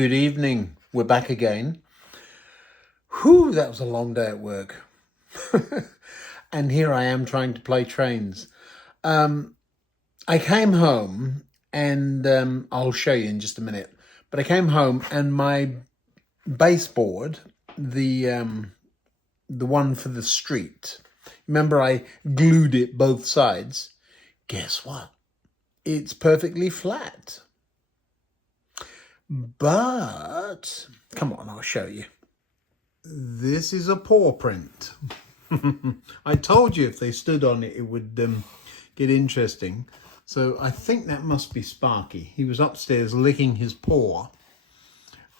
Good evening. We're back again. Whew, that was a long day at work. And here I am trying to play trains. I came home and I'll show you in just a minute. But I came home and my baseboard, the one for the street, remember I glued it both sides? Guess what? It's perfectly flat. But, come on, I'll show you. This is a paw print. I told you if they stood on it, it would get interesting. So I think that must be Sparky. He was upstairs licking his paw.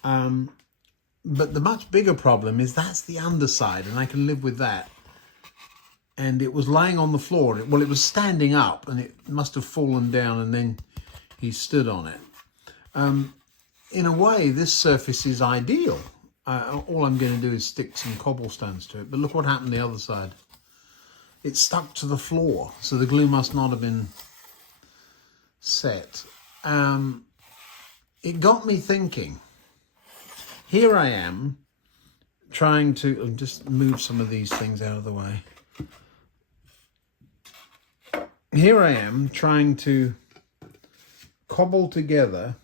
But the much bigger problem is that's the underside, and I can live with that. And it was lying on the floor. Well, it was standing up, and it must have fallen down, and then he stood on it. In a way, this surface is ideal. All I'm going to do is stick some cobblestones to it. But look what happened the other side. It stuck to the floor, so the glue must not have been set. It got me thinking. Here I am trying to just move some of these things out of the way. Here I am trying to cobble together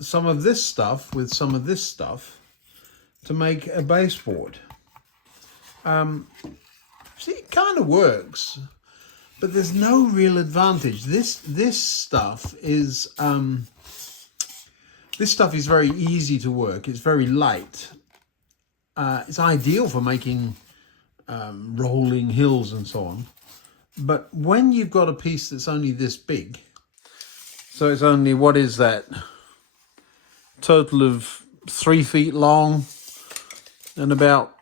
some of this stuff with some of this stuff to make a baseboard. See, it kind of works, but there's no real advantage. This stuff is very easy to work. It's very light. It's ideal for making rolling hills and so on. But when you've got a piece that's only this big, so it's only, what is that? Total of 3 feet long and about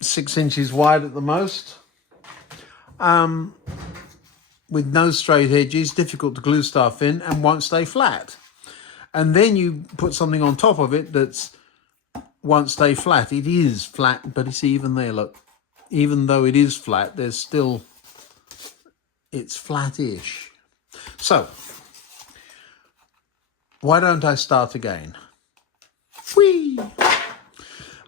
6 inches wide at the most. With no straight edges, difficult to glue stuff in and won't stay flat. And then you put something on top of it that's won't stay flat. It is flat, but you see even there, look, even though it is flat, there's still, it's flat-ish. So, why don't I start again? Whee!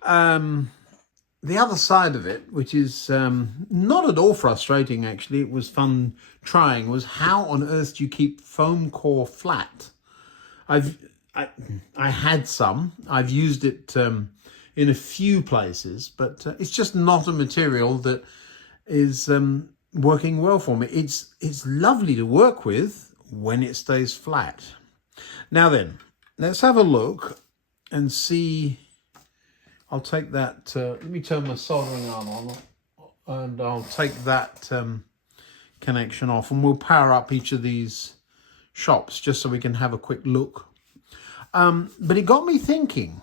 The other side of it, which is not at all frustrating actually, it was fun trying, was how on earth do you keep foam core flat? I had some. I've used it in a few places, but it's just not a material that is working well for me. It's lovely to work with when it stays flat. Now then, let's have a look and see. I'll take that, let me turn my soldering arm on, and I'll take that connection off, and we'll power up each of these shops just so we can have a quick look. But it got me thinking,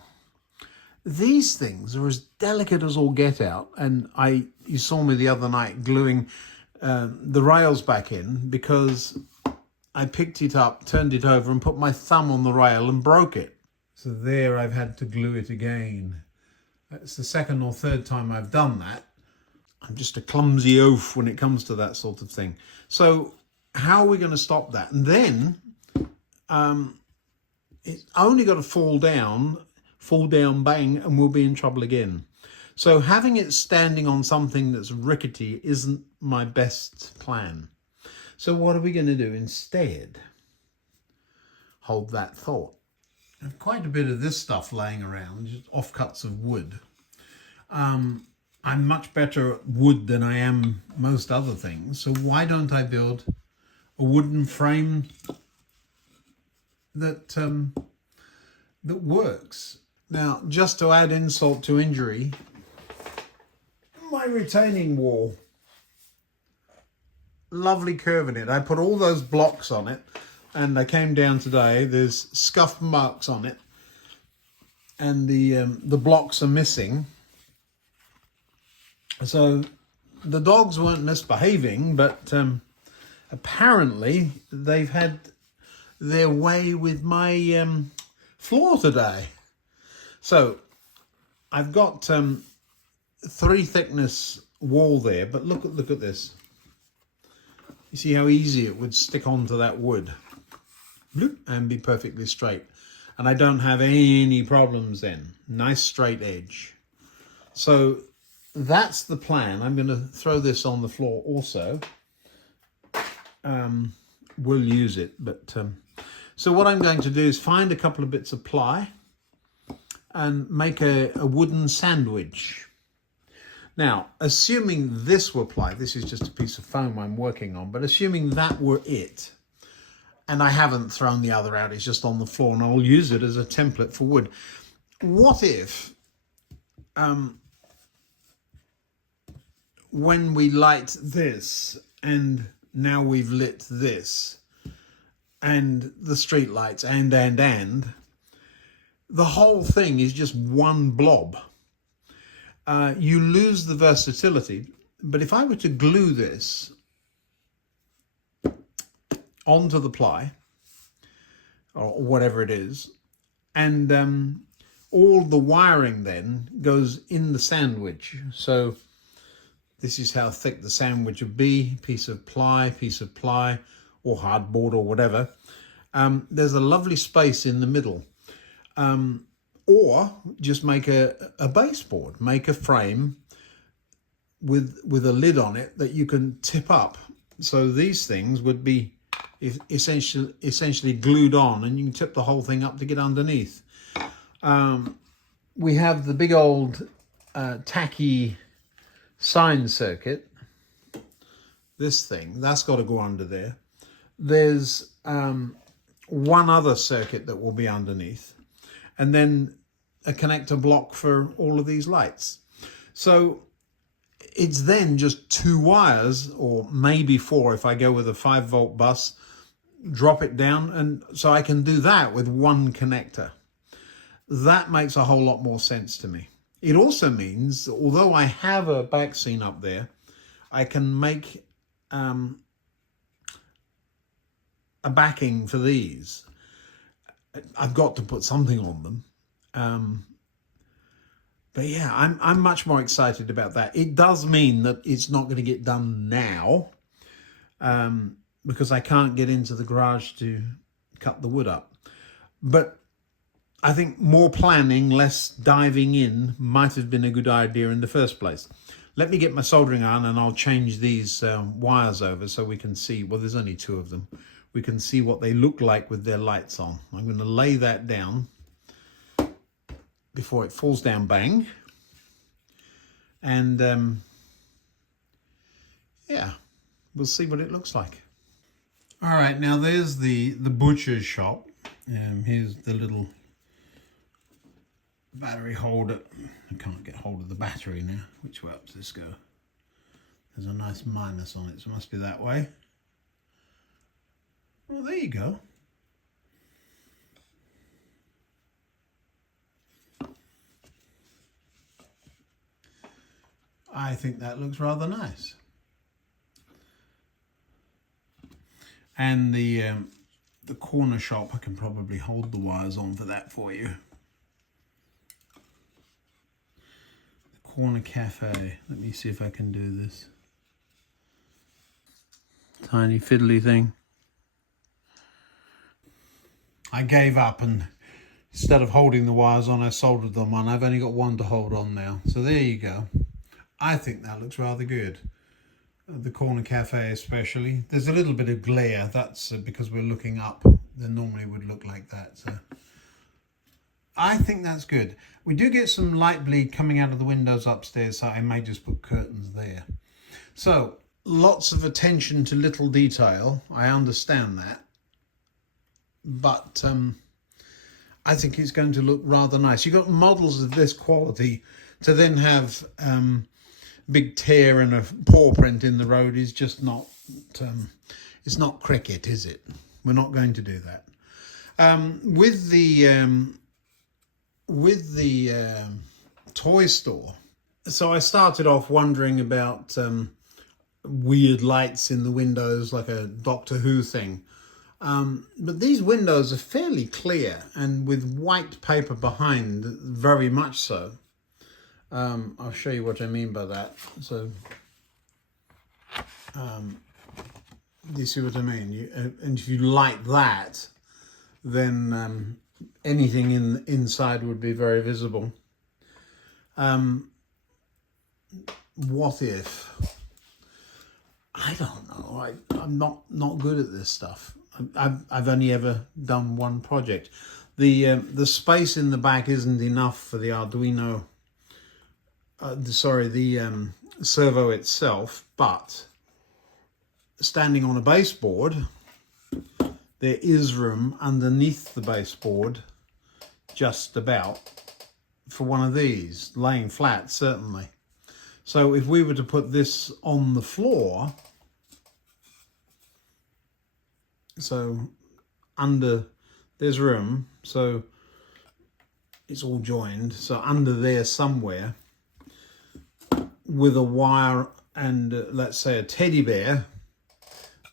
these things are as delicate as all get out, and you saw me the other night gluing the rails back in because I picked it up, turned it over and put my thumb on the rail and broke it. So there I've had to glue it again. It's the second or third time I've done that. I'm just a clumsy oaf when it comes to that sort of thing. So how are we going to stop that? And then it's only got to fall down, bang, and we'll be in trouble again. So having it standing on something that's rickety isn't my best plan. So what are we going to do instead? Hold that thought. I have quite a bit of this stuff laying around, just offcuts of wood. I'm much better at wood than I am most other things, so why don't I build a wooden frame that works? Now, just to add insult to injury, my retaining wall, lovely curve in it. I put all those blocks on it, and I came down today, there's scuff marks on it, and the blocks are missing. So the dogs weren't misbehaving, but apparently they've had their way with my floor today. So I've got 3 thickness wall there, but look at this. You see how easy it would stick onto that wood and be perfectly straight. and I don't have any problems then. Nice straight edge. So that's the plan. I'm going to throw this on the floor also. We'll use it, but so what I'm going to do is find a couple of bits of ply and make a wooden sandwich. Now, assuming this were ply, this is just a piece of foam I'm working on, but assuming that were it, and I haven't thrown the other out, it's just on the floor, and I'll use it as a template for wood. What if, when we light this, and now we've lit this, and the street lights, and, the whole thing is just one blob. You lose the versatility. But if I were to glue this onto the ply, or whatever it is, and all the wiring then goes in the sandwich. So this is how thick the sandwich would be, piece of ply, or hardboard or whatever. There's a lovely space in the middle. Or just make a baseboard, make a frame with a lid on it that you can tip up. So these things would be essentially glued on, and you can tip the whole thing up to get underneath. We have the big old tacky sign circuit. This thing, that's got to go under there. There's one other circuit that will be underneath, and then a connector block for all of these lights. So it's then just 2 wires, or maybe 4 if I go with a 5-volt bus, drop it down, and so I can do that with one connector. That makes a whole lot more sense to me. It also means that although I have a back scene up there, I can make a backing for these. I've got to put something on them. But yeah, I'm much more excited about that. It does mean that it's not going to get done now, because I can't get into the garage to cut the wood up. But I think more planning, less diving in might have been a good idea in the first place. Let me get my soldering iron and I'll change these wires over so we can see. Well, there's only 2 of them. We can see what they look like with their lights on. I'm going to lay that down before it falls down bang. And yeah, we'll see what it looks like. All right, now there's the butcher's shop. Here's the little battery holder. I can't get hold of the battery now. Which way up does this go? There's a nice minus on it, so it must be that way. Well, there you go. I think that looks rather nice. And the corner shop, I can probably hold the wires on for that for you. The corner cafe. Let me see if I can do this. Tiny fiddly thing. I gave up, and instead of holding the wires on, I soldered them on. I've only got one to hold on now. So there you go. I think that looks rather good. The corner cafe especially. There's a little bit of glare. That's because we're looking up. They normally would look like that. So I think that's good. We do get some light bleed coming out of the windows upstairs, so I may just put curtains there. So lots of attention to little detail. I understand that. But I think it's going to look rather nice. You've got models of this quality to then have big tear and a paw print in the road is just not, it's not cricket, is it? We're not going to do that. With the toy store, so I started off wondering about weird lights in the windows, like a Doctor Who thing. But these windows are fairly clear, and with white paper behind, very much so. I'll show you what I mean by that. So, you see what I mean? And if you light that, then anything inside would be very visible. What if? I don't know. I'm not good at this stuff. I've only ever done one project. The space in the back isn't enough for the Arduino. The servo itself, but standing on a baseboard, there is room underneath the baseboard, just about, for one of these, laying flat certainly. So if we were to put this on the floor, so under, there's room, so it's all joined, so under there somewhere, with a wire and let's say a teddy bear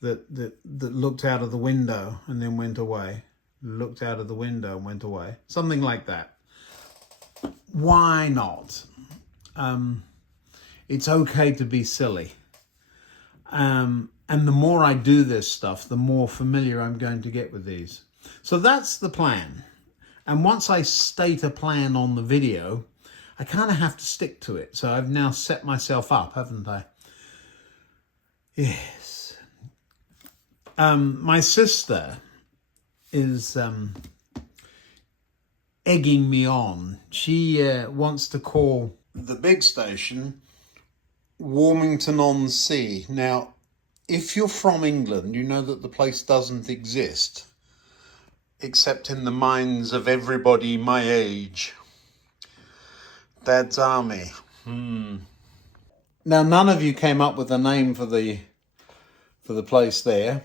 that looked out of the window and then went away, looked out of the window and went away, something like that. Why not? It's okay to be silly. And the more I do this stuff, the more familiar I'm going to get with these. So that's the plan. And once I state a plan on the video, I kind of have to stick to it. So I've now set myself up, haven't I? Yes. My sister is egging me on. She wants to call the big station Warmington-on-Sea. Now, if you're from England, you know that the place doesn't exist, except in the minds of everybody my age. Dad's Army. Now, none of you came up with a name for the place there.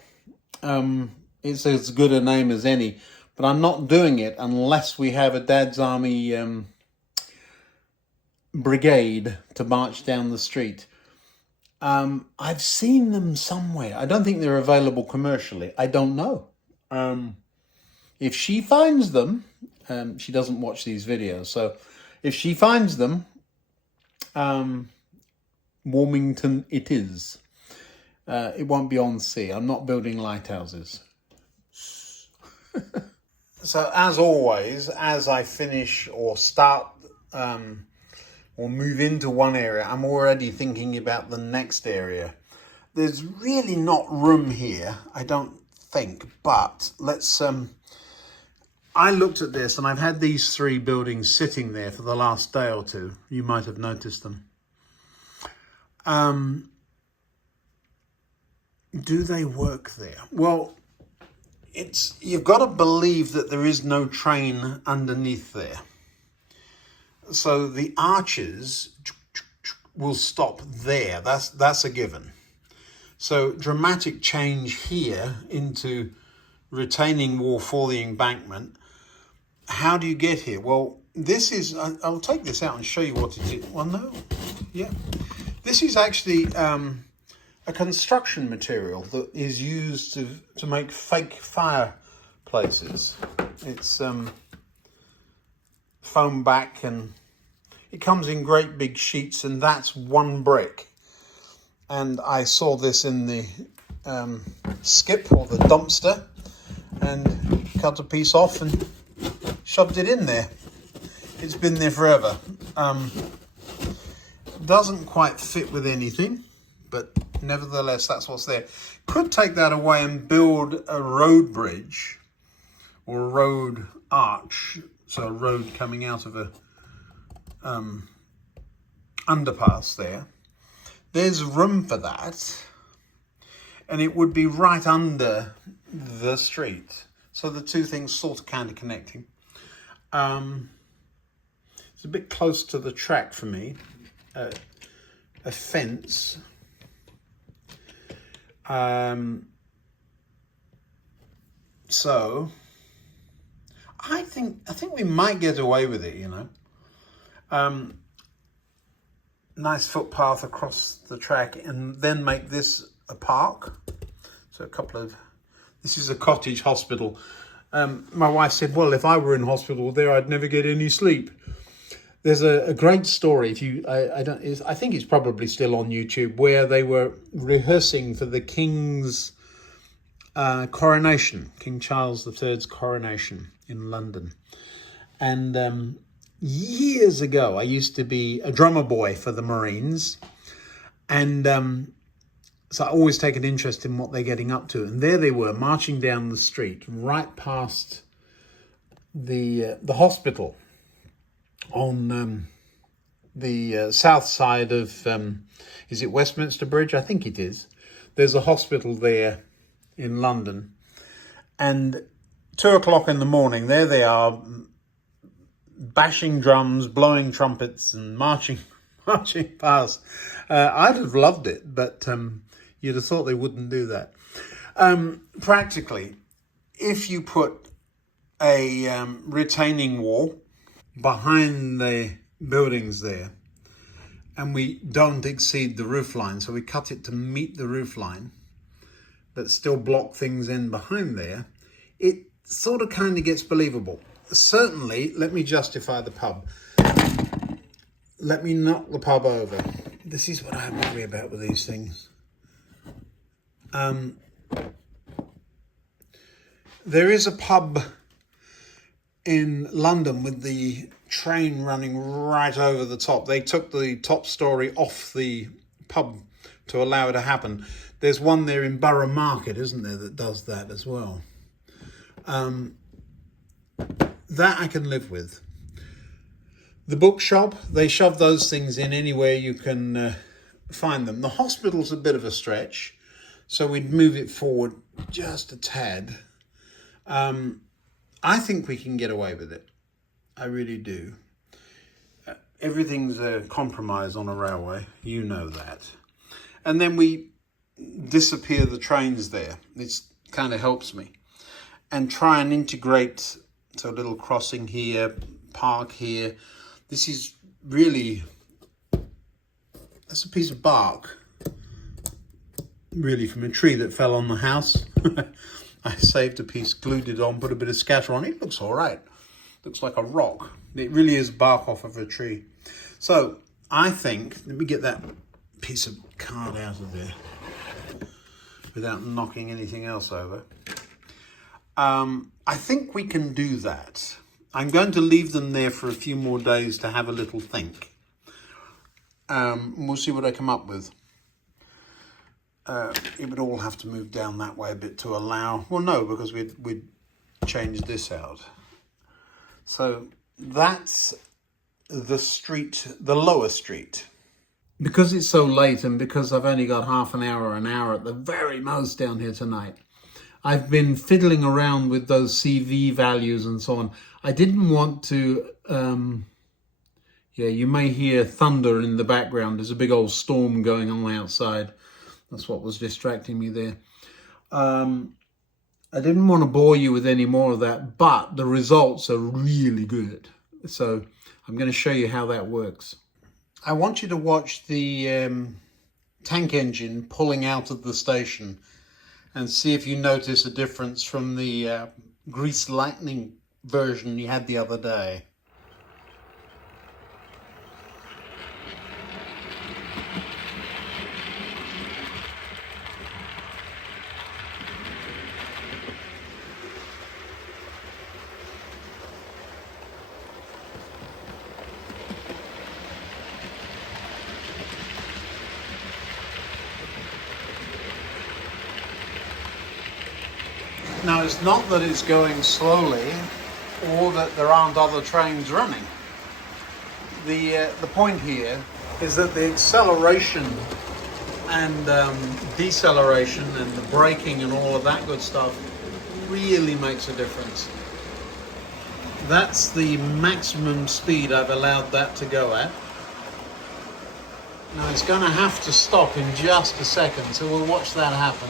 It's as good a name as any, but I'm not doing it unless we have a Dad's Army brigade to march down the street. I've seen them somewhere. I don't think they're available commercially. I don't know. If she finds them, she doesn't watch these videos, so if she finds them, Warmington it is. It won't be on sea. I'm not building lighthouses. So as always, as I finish or start or move into one area, I'm already thinking about the next area. There's really not room here, I don't think, but let's... I looked at this and I've had these three buildings sitting there for the last day or two. You might have noticed them. Do they work there? Well, you've got to believe that there is no train underneath there. So the arches will stop there. That's a given. So dramatic change here into retaining wall for the embankment. How do you get here? Well, this is, I'll take this out and show you what it is. Well, no, yeah. This is actually a construction material that is used to make fake fireplaces. It's foam back and it comes in great big sheets, and that's one brick. And I saw this in the skip or the dumpster and cut a piece off and shoved it in there. It's been there forever. Doesn't quite fit with anything, but nevertheless, that's what's there. Could take that away and build a road bridge or a road arch, so a road coming out of a underpass there. There's room for that, and it would be right under the street. So the two things sort of kind of connecting. It's a bit close to the track for me. A fence. So I think we might get away with it, you know. Nice footpath across the track, and then make this a park. So this is a cottage hospital. My wife said, well, if I were in hospital there, I'd never get any sleep. There's a great story. I think it's probably still on YouTube, where they were rehearsing for the King's coronation, King Charles III's coronation. in London. And years ago, I used to be a drummer boy for the Marines. And so I always take an interest in what they're getting up to. And there they were, marching down the street, right past the hospital on the south side of, is it Westminster Bridge? I think it is. There's a hospital there in London. And 2 o'clock in the morning, there they are, bashing drums, blowing trumpets and marching past. I'd have loved it, but you'd have thought they wouldn't do that. Practically, if you put a retaining wall behind the buildings there, and we don't exceed the roof line, so we cut it to meet the roof line, but still block things in behind there, it sort of kind of gets believable. Certainly, let me justify the pub. Let me knock the pub over. This is what I worry about with these things. There is a pub in London with the train running right over the top. They took the top story off the pub to allow it to happen. There's one there in Borough Market, isn't there, that does that as well. That I can live with. The bookshop, they shove those things in anywhere you can find them. The hospital's a bit of a stretch, so we'd move it forward just a tad. I think we can get away with it. I really do. Everything's a compromise on a railway, you know that. And then we disappear the trains there. It kind of helps me. And try and integrate, so a little crossing here, park here. This is really, that's a piece of bark, really, from a tree that fell on the house. I saved a piece, glued it on, put a bit of scatter on. It looks all right. Looks like a rock. It really is bark off of a tree. So I think, let me get that piece of card out of there without knocking anything else over. I think we can do that. I'm going to leave them there for a few more days to have a little think. We'll see what I come up with. It would all have to move down that way a bit to allow... Well, no, because we'd change this out. So that's the street, the lower street. Because it's so late and because I've only got half an hour at the very most down here tonight, I've been fiddling around with those CV values and so on. I didn't want to... you may hear thunder in the background. There's a big old storm going on outside. That's what was distracting me there. I didn't want to bore you with any more of that, but the results are really good. So I'm going to show you how that works. I want you to watch the tank engine pulling out of the station and see if you notice a difference from the grease lightning version you had the other day. Now, it's not that it's going slowly or that there aren't other trains running. The point here is that the acceleration and deceleration and the braking and all of that good stuff really makes a difference. That's the maximum speed I've allowed that to go at. Now, it's going to have to stop in just a second, so we'll watch that happen.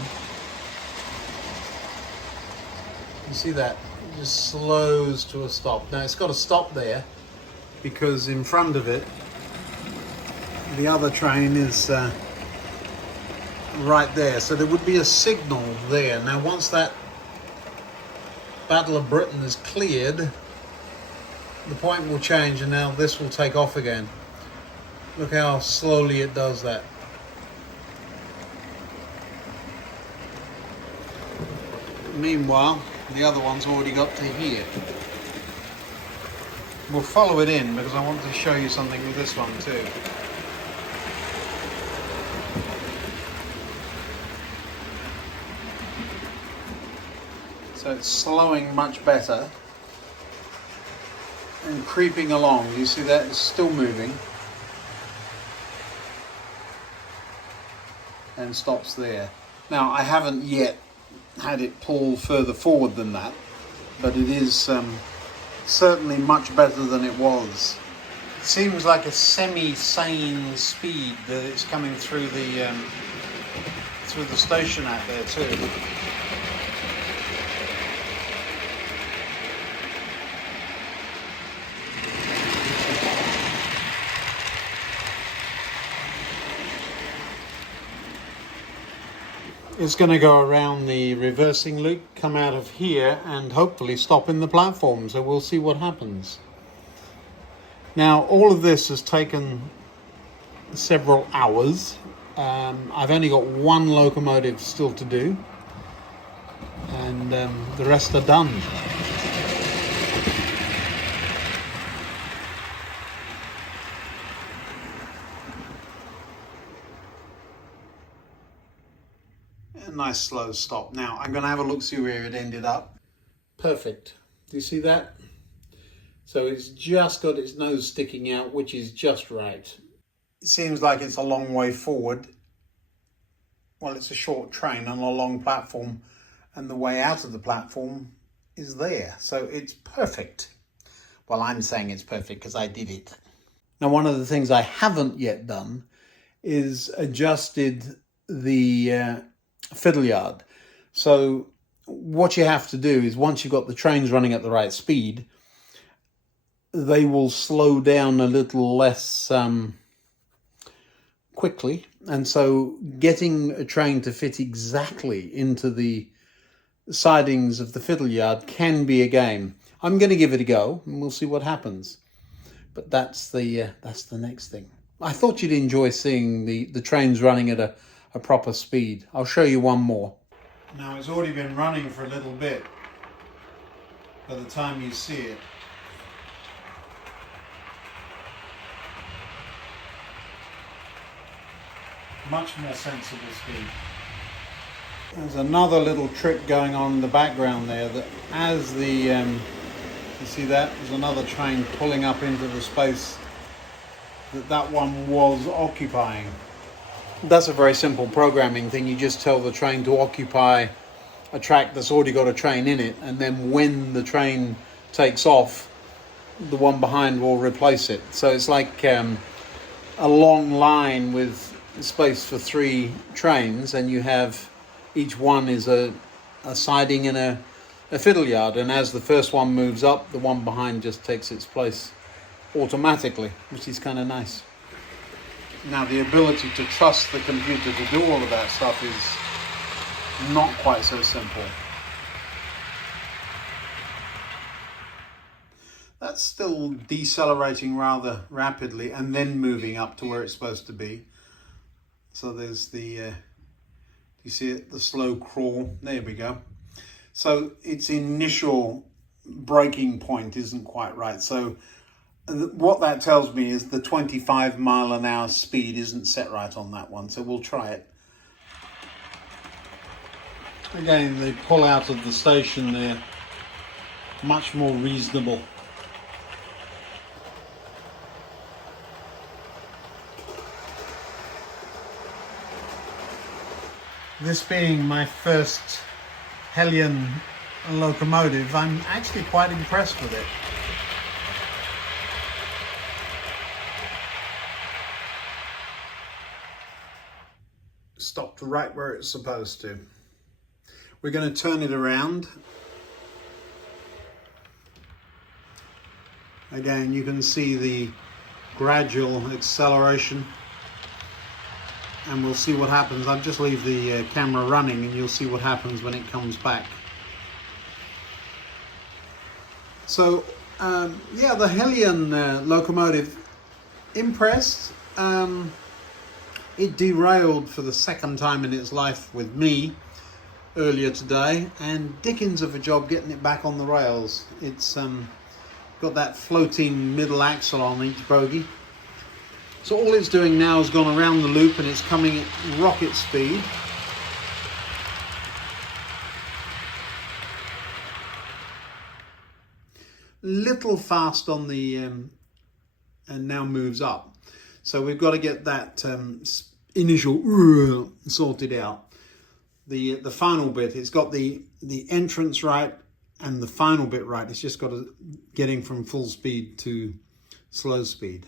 You see that? It just slows to a stop. Now it's got to stop there because in front of it, the other train is right there. So there would be a signal there. Now once that Battle of Britain is cleared, the point will change and now this will take off again. Look how slowly it does that. Meanwhile, the other one's already got to here. We'll follow it in because I want to show you something with this one too. So it's slowing much better and creeping along. You see that it's still moving and stops there. Now I haven't yet had it pull further forward than that, but it is certainly much better than it was. It seems like a semi-sane speed that it's coming through the station out there too. It's going to go around the reversing loop, come out of here and hopefully stop in the platform, so we'll see what happens. Now all of this has taken several hours. I've only got one locomotive still to do and the rest are done. Nice slow stop. Now I'm going to have a look, see where it ended up. Perfect. Do you see that? So it's just got its nose sticking out, which is just right. It seems like it's a long way forward. Well, it's a short train on a long platform and the way out of the platform is there. So it's perfect. Well, I'm saying it's perfect because I did it. Now, one of the things I haven't yet done is adjusted the fiddle yard. So what you have to do is once you've got the trains running at the right speed, they will slow down a little less quickly. And so getting a train to fit exactly into the sidings of the fiddle yard can be a game. I'm going to give it a go and we'll see what happens. But that's the next thing. I thought you'd enjoy seeing the trains running at a proper speed. I'll show you one more. Now it's already been running for a little bit by the time you see it. Much more sensible speed. There's another little trick going on in the background there, that as the you see that? There's another train pulling up into the space that one was occupying. That's a very simple programming thing. You just tell the train to occupy a track that's already got a train in it, and then when the train takes off, the one behind will replace it. So it's like a long line with space for 3 trains, and you have each one is a siding and a fiddle yard, and as the first one moves up, the one behind just takes its place automatically, which is kind of nice. Now the ability to trust the computer to do all of that stuff is not quite so simple. That's still decelerating rather rapidly and then moving up to where it's supposed to be. So there's the, you see it, the slow crawl, there we go. So its initial braking point isn't quite right. So what that tells me is the 25 mile an hour speed isn't set right on that one, so we'll try it. Again, the pull out of the station there, much more reasonable. This being my first Hellion locomotive, I'm actually quite impressed with it. Stopped right where it's supposed to. We're going to turn it around. Again, you can see the gradual acceleration, and we'll see what happens. I'll just leave the camera running and you'll see what happens when it comes back. So yeah, the Hellion locomotive, impressed. It derailed for the second time in its life with me earlier today, and dickens of a job getting it back on the rails. It's Got that floating middle axle on each bogie. So all it's doing now is gone around the loop and it's coming at rocket speed. Little fast on the and now moves up. So we've got to get that initial sorted out. The final bit, it's got the entrance right and the final bit right. It's just got to getting from full speed to slow speed.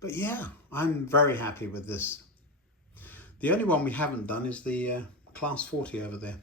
But yeah, I'm very happy with this. The only one we haven't done is the Class 40 over there.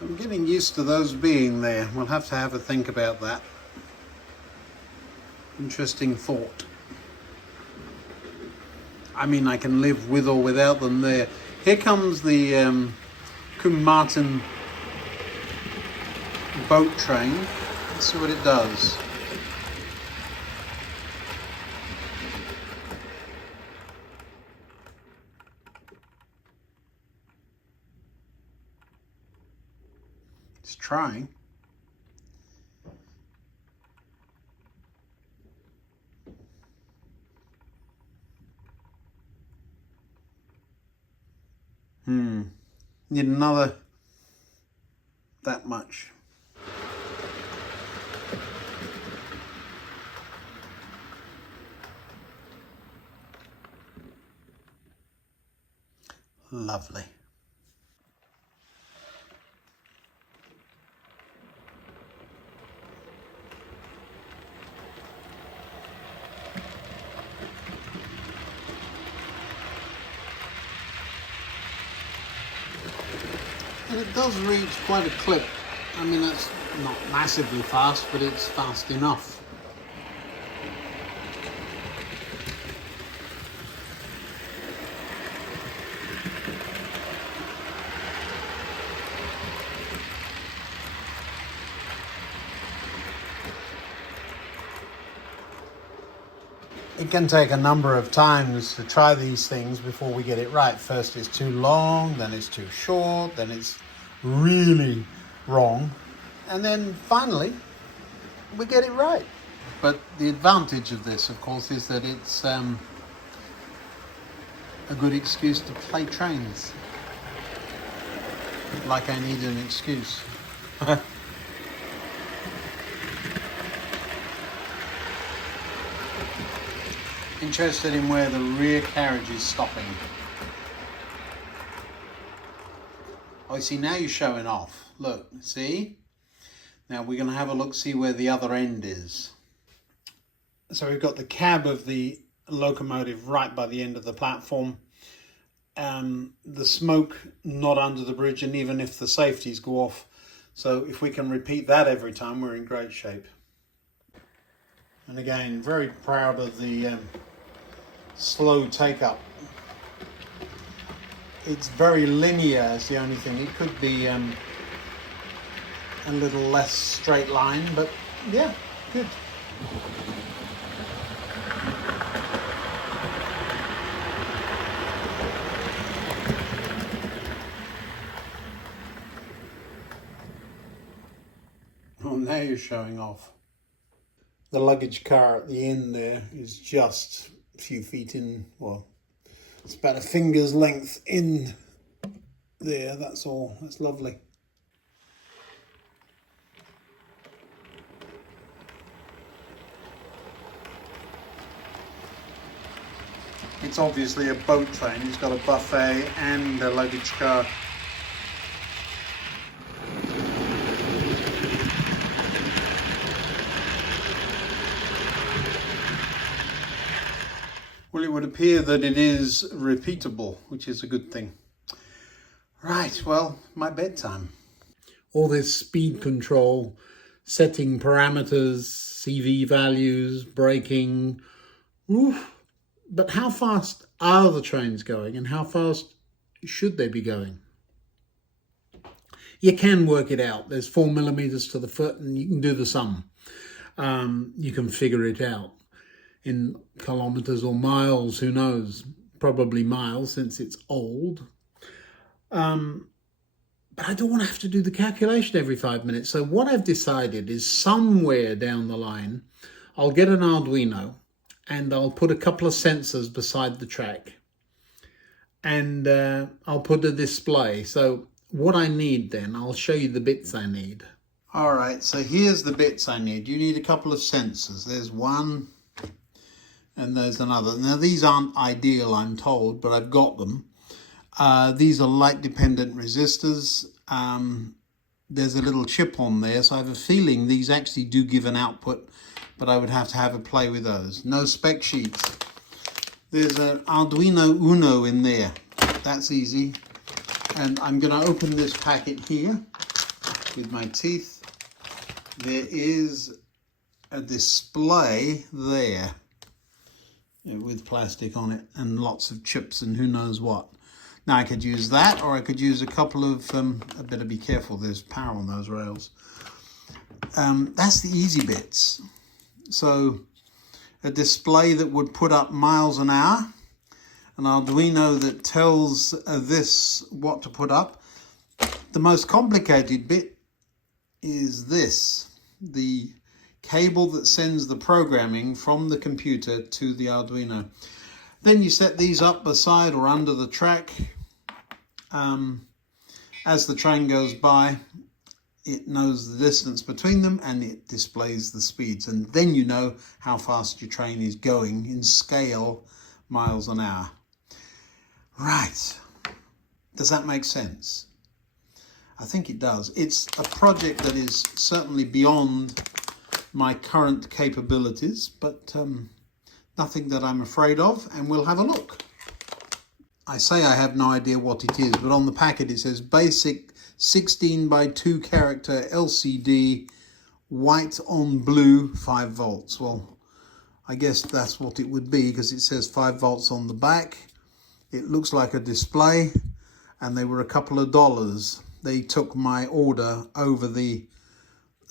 I'm getting used to those being there. We'll have to have a think about that. Interesting thought. I mean, I can live with or without them there. Here comes the Cum Martin boat train. Let's see what it does. It's trying. Need another that much. Lovely. And it does reach quite a clip. I mean, that's not massively fast, but it's fast enough. It can take a number of times to try these things before we get it right. First it's too long, then it's too short, then it's really wrong, and then finally we get it right. But the advantage of this, of course, is that it's a good excuse to play trains. Like I need an excuse. Interested in where the rear carriage is stopping. Oh, see, now you're showing off. Look, see? Now we're going to have a look, see where the other end is. So we've got the cab of the locomotive right by the end of the platform. The smoke not under the bridge, and even if the safeties go off. So if we can repeat that every time, we're in great shape. And again, very proud of the slow take-up. It's very linear is the only thing. It could be a little less straight line, but yeah, good. you're showing off. The luggage car at the end there is just a few feet in, well, it's about a finger's length in there, that's all. That's lovely. It's obviously a boat train. It's got a buffet and a luggage car. Well, it would appear that it is repeatable, which is a good thing. Right, well, my bedtime. All this speed control, setting parameters, CV values, braking. Oof. But how fast are the trains going and how fast should they be going? You can work it out. There's 4 millimeters to the foot and you can do the sum. You can figure it out in kilometers or miles, who knows? Probably miles since it's old. But I don't want to have to do the calculation every 5 minutes. So what I've decided is somewhere down the line, I'll get an Arduino and I'll put a couple of sensors beside the track. And I'll put a display. So what I need then, I'll show you the bits I need. All right, so here's the bits I need. You need a couple of sensors. There's one and there's another. Now these aren't ideal, I'm told, but I've got them. These are light dependent resistors. There's a little chip on there, so I have a feeling these actually do give an output, but I would have to have a play with those. No spec sheets. There's an Arduino Uno in there. That's easy. And I'm going to open this packet here with my teeth. There is a display there with plastic on it and lots of chips and who knows what. Now I could use that, or I could use a couple of, I better be careful, there's power on those rails. That's the easy bits. So a display that would put up miles an hour, an Arduino that tells this what to put up. The most complicated bit is this, the cable that sends the programming from the computer to the Arduino. Then you set these up beside or under the track. As the train goes by, it knows the distance between them and it displays the speeds. And then you know how fast your train is going in scale, miles an hour. Right. Does that make sense? I think it does. It's a project that is certainly beyond my current capabilities, but nothing that I'm afraid of, and we'll have a look. I say I have no idea what it is, but on the packet it says basic 16 by 2 character LCD, white on blue, 5 volts. Well, I guess that's what it would be because it says 5 volts on the back. It looks like a display, and they were a couple of dollars. They took my order over the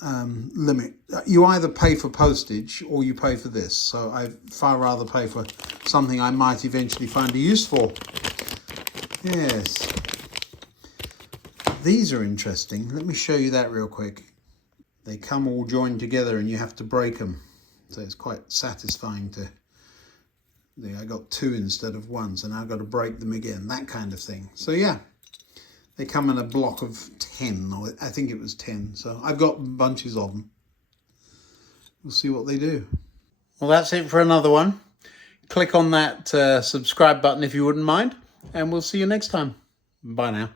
limit. You either pay for postage or you pay for this. So I'd far rather pay for something I might eventually find a use for. Yes. These are interesting. Let me show you that real quick. They come all joined together and you have to break them. So it's quite satisfying to... I got 2 instead of 1, so now I've got to break them again. That kind of thing. So yeah. They come in a block of 10, or I think it was 10. So I've got bunches of them. We'll see what they do. Well, that's it for another one. Click on that subscribe button if you wouldn't mind, and we'll see you next time. Bye now.